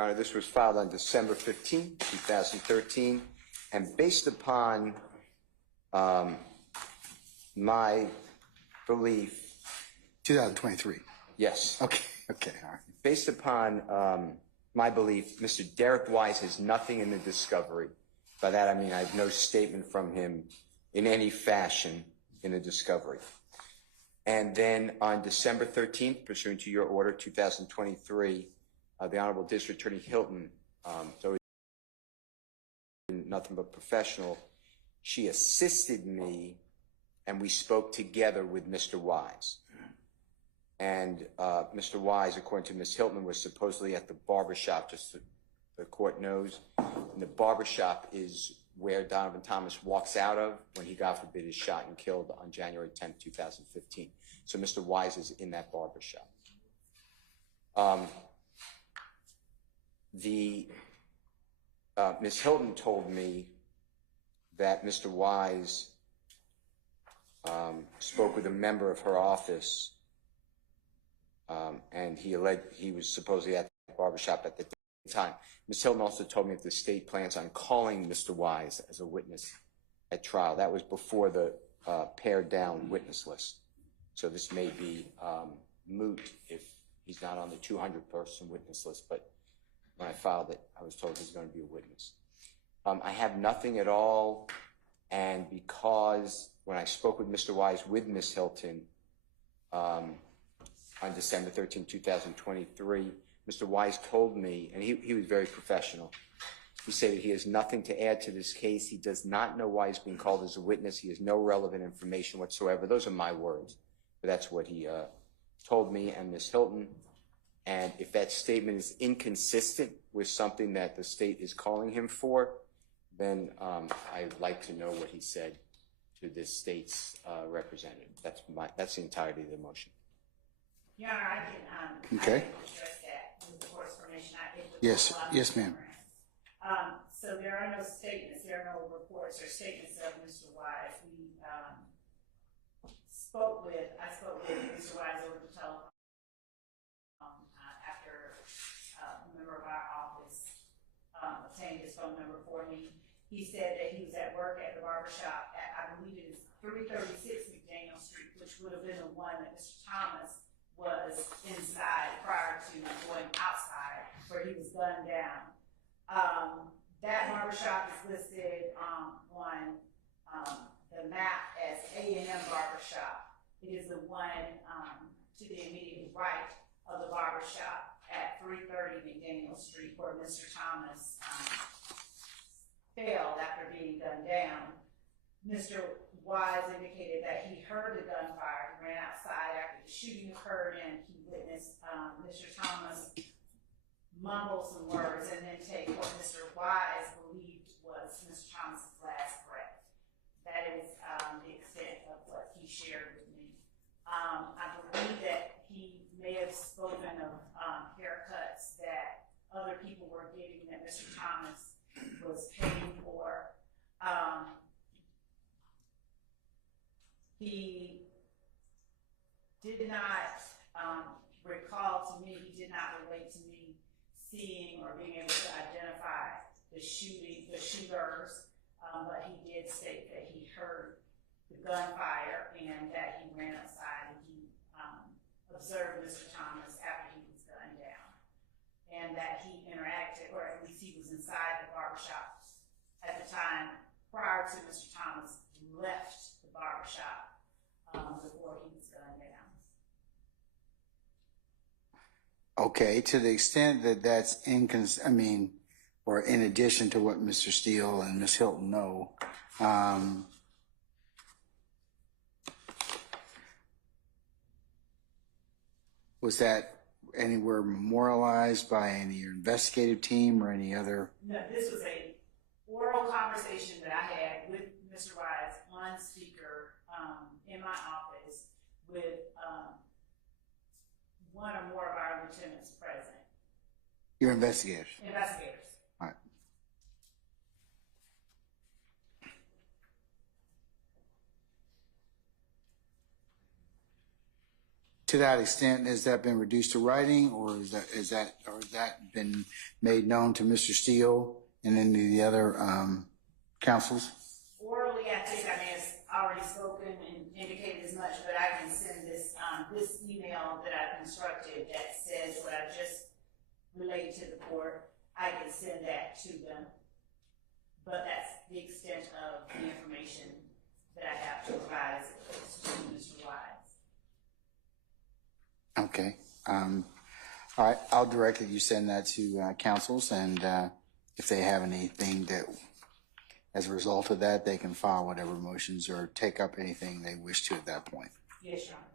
Honor, this was filed on December 15, 2013, and based upon my belief... 2023? Yes. Okay, all right. Based upon my belief, Mr. Derek Wise has nothing in the discovery. By that I mean I have no statement from him in any fashion in the discovery. And then on December 13th, pursuant to your order, 2023, the Honorable District Attorney Hilton, though nothing but professional, she assisted me and we spoke together with Mr. Wise. And Mr. Wise, according to Ms. Hilton, was supposedly at the barbershop, just so the court knows. And the barbershop is where Donovan Thomas walks out of when he, God forbid, is shot and killed on January 10th, 2015. So Mr. Wise is in that barbershop. Ms. Hilton told me that Mr. Wise spoke with a member of her office, and he was supposedly at the barbershop at the time. Ms. Hilton also told me that the state plans on calling Mr. Wise as a witness at trial. That was before the pared down witness list. So this may be moot if he's not on the 200-person witness list, but when I filed it, I was told he's going to be a witness. I have nothing at all, and because when I spoke with Mr. Wise with Ms. Hilton on December 13, 2023, Mr. Wise told me, and he was very professional, he said that he has nothing to add to this case. He does not know why he's being called as a witness. He has no relevant information whatsoever. Those are my words, but that's what he told me and Ms. Hilton. And if that statement is inconsistent with something that the state is calling him for, then I'd like to know what he said to this state's representative. That's the entirety of the motion. Your Honor, I can Okay. address that with the court's permission. Yes, ma'am. So there are no statements, there are no reports or statements of Mr. Wise. I spoke with Mr. Wise over the telephone after a member of our office obtained his phone number for me. He said that he was at work at the barbershop at, I believe it is 336 McDaniel Street, which would have been the one that Mr. Thomas was inside prior to going outside, where he was gunned down. That barbershop is listed on the map as A&M Barbershop. It is the one to the immediate right of the barbershop at 330 McDaniel Street, where Mr. Thomas failed after being gunned down. Mr. Wise indicated that he heard the gunfire. He ran outside after the shooting occurred, and he witnessed Mr. Thomas mumble some words and then take what Mr. Wise believed was Mr. Thomas's last breath. That is the extent of what he shared with me. I believe that he may have spoken of haircuts that other people were getting that Mr. Thomas was paying for. He did not recall to me, he did not relate to me seeing or being able to identify the shooters, but he did state that he heard the gunfire and that he ran outside and he observed Mr. Thomas after he was gunned down, and that he interacted, or at least he was inside the barbershop at the time prior to Mr. Thomas left the barbershop before he was gunned down. Okay, to the extent that that's or in addition to what Mr. Steele and Ms. Hilton know, was that anywhere memorialized by any investigative team or any other? No, this was a oral conversation that I had with Mr. Wise on speaker in my office with one or more of our lieutenants present. Your investigators? Investigators. All right. to that extent, has that been reduced to writing, or has that been made known to Mr. Steele and any of the other councils? Orally, I think I may have already spoken and indicated as much, but I can send this, this email that I've constructed that says what I just relayed to the court. I can send that to them, but that's the extent of the information that I have to provide as it relates to Mr. Wise. Okay. All right. I'll direct that you send that to councils, and if they have anything that, as a result of that, they can file whatever motions or take up anything they wish to at that point. Yes, Your Honor.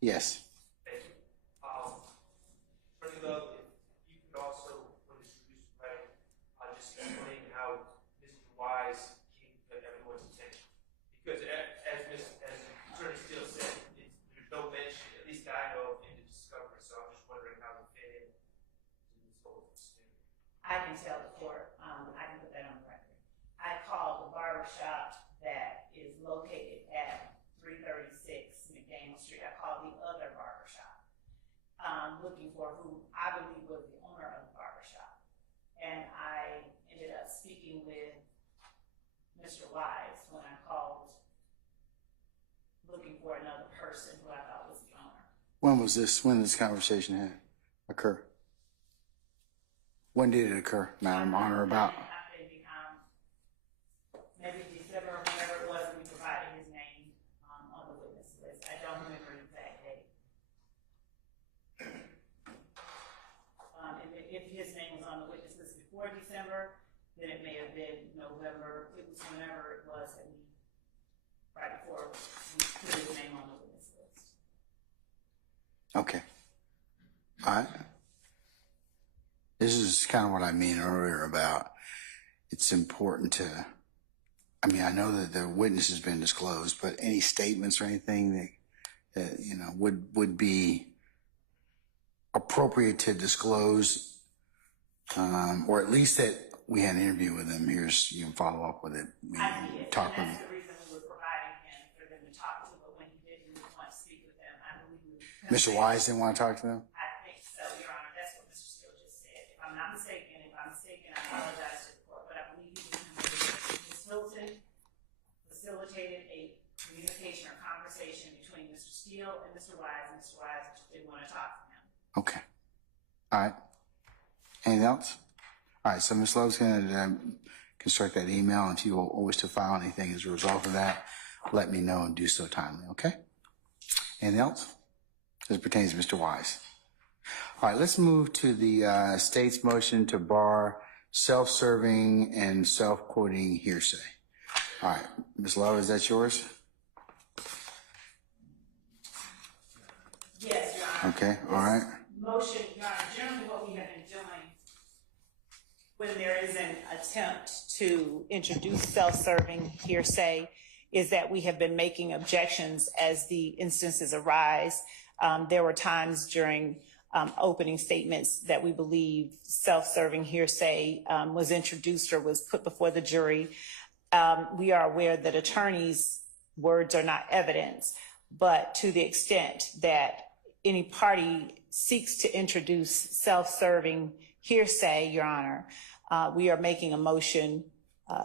Yes. Thank you. Attorney Love, if you could also, when introduced, right, just explain how Mr. Wise came to everyone's attention. Because as Attorney Steele said, there's no mention, at least I know, in the discovery, so I'm just wondering how it fit in to this whole scenario. I can tell the court, I can put that on the record. I called the barber shop that is located at 336 McDaniel Street. I called the other barber shop, looking for who I believe was the owner of the barber shop. And I ended up speaking with Mr. Wise when I called, looking for another person who I thought was the owner. When was this? When did this conversation occur? When did it occur, madam? On or about? Maybe December or whenever it was, we provided his name on the witness list. I don't remember the exact date. If his name was on the witness list before December, then it may have been November. It was whenever it was that we, right before we put his name on the witness list. Okay. All right. This is kind of what I mean earlier about it's important to, I mean, I know that the witness has been disclosed, but any statements or anything that you know, would be appropriate to disclose, or at least that we had an interview with him. Here's, you can follow up with it. I did, Talk with and him. that's the reason we were providing him for them to talk to, but when he didn't want to speak with them, I believe we. Mr. Wise didn't want to talk to them? I think so, Your Honor. That's what Mr. Steele just said. If I'm not mistaken, I apologize to the court, but I believe Ms. Hilton facilitated a communication or conversation between Mr. Steele and Mr. Wise, and Mr. Wise didn't want to talk to him. Okay. All right. Anything else? All right. So Ms. Love's going to construct that email. And if you wish to file anything as a result of that, let me know and do so timely. Okay. Anything else? As pertains to Mr. Wise. All right. Let's move to the state's motion to bar self-serving and self-quoting hearsay. All right. Ms. Love, is that yours? Yes, Your Honor. Okay. All right. Motion, Your Honor, generally what we have been doing when there is an attempt to introduce self-serving hearsay is that we have been making objections as the instances arise. There were times during opening statements that we believe self-serving hearsay was introduced or was put before the jury. We are aware that attorneys' words are not evidence, but to the extent that any party seeks to introduce self-serving hearsay, Your Honor, we are making a motion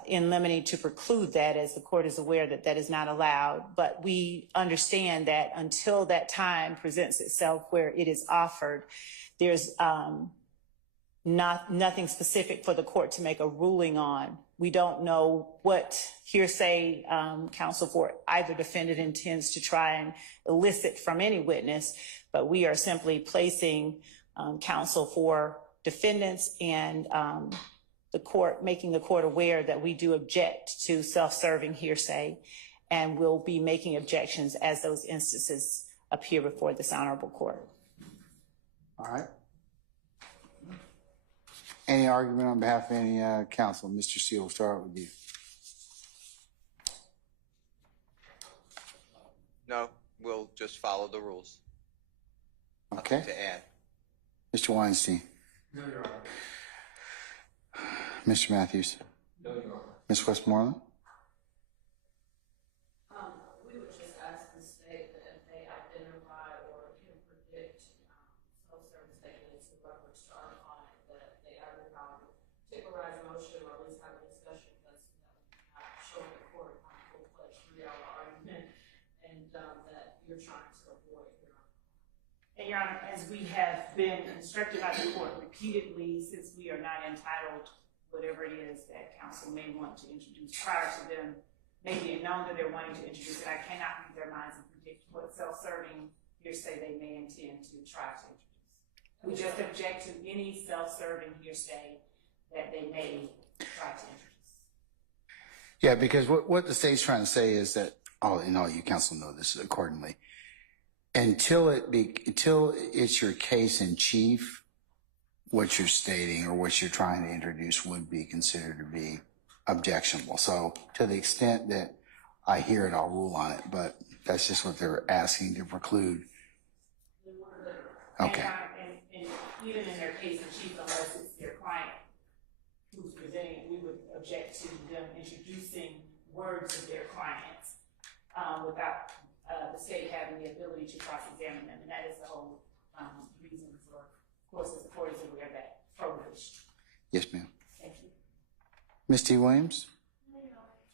in limine to preclude that, as the court is aware that that is not allowed. But we understand that until that time presents itself where it is offered, there's nothing specific for the court to make a ruling on. We don't know what hearsay counsel for either defendant intends to try and elicit from any witness, but we are simply placing counsel for defendants and the court, making the court aware that we do object to self-serving hearsay, and will be making objections as those instances appear before this honorable court. All right. Any argument on behalf of any counsel? Mr. Steele, we'll start with you. No, we'll just follow the rules. Okay. Nothing to add. Mr. Weinstein. No, Your Honor. Mr. Matthews. No, Your Honor. Ms. Westmoreland. you're trying to avoid, Your Honor. And Your Honor, as we have been instructed by the court repeatedly, since we are not entitled, whatever it is that counsel may want to introduce prior to them making it known that they're wanting to introduce it, I cannot read their minds and predict what self-serving hearsay they may intend to try to introduce. We just object to any self-serving hearsay that they may try to introduce. Yeah, because what the state's trying to say is that, you counsel know this accordingly. Until it's your case in chief, what you're stating or what you're trying to introduce would be considered to be objectionable. So to the extent that I hear it, I'll rule on it, but that's just what they're asking to preclude. Okay. And even in their case in chief, unless it's their client who's presenting it, we would object to them introducing words of their clients without the state having the ability to cross-examine them. And that is the whole reason for, of course, as the court is aware, that prohibition. Yes, ma'am. Thank you. Ms. T. Williams?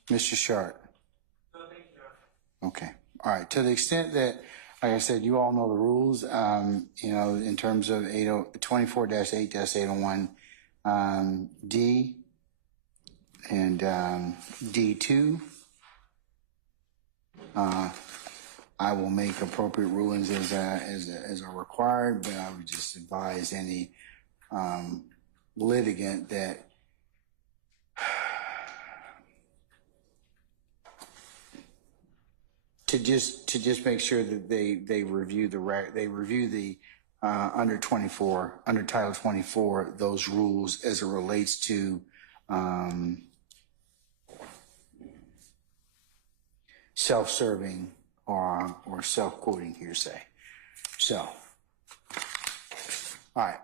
Mr. Sharp? No, thank you, Your Honor. Okay. All right. To the extent that, like I said, you all know the rules, in terms of 24-8-801 D and D2, I will make appropriate rulings as are required, but I would just advise any litigant that to just make sure that they review the under Title 24 those rules as it relates to self-serving or self-quoting hearsay. So, all right.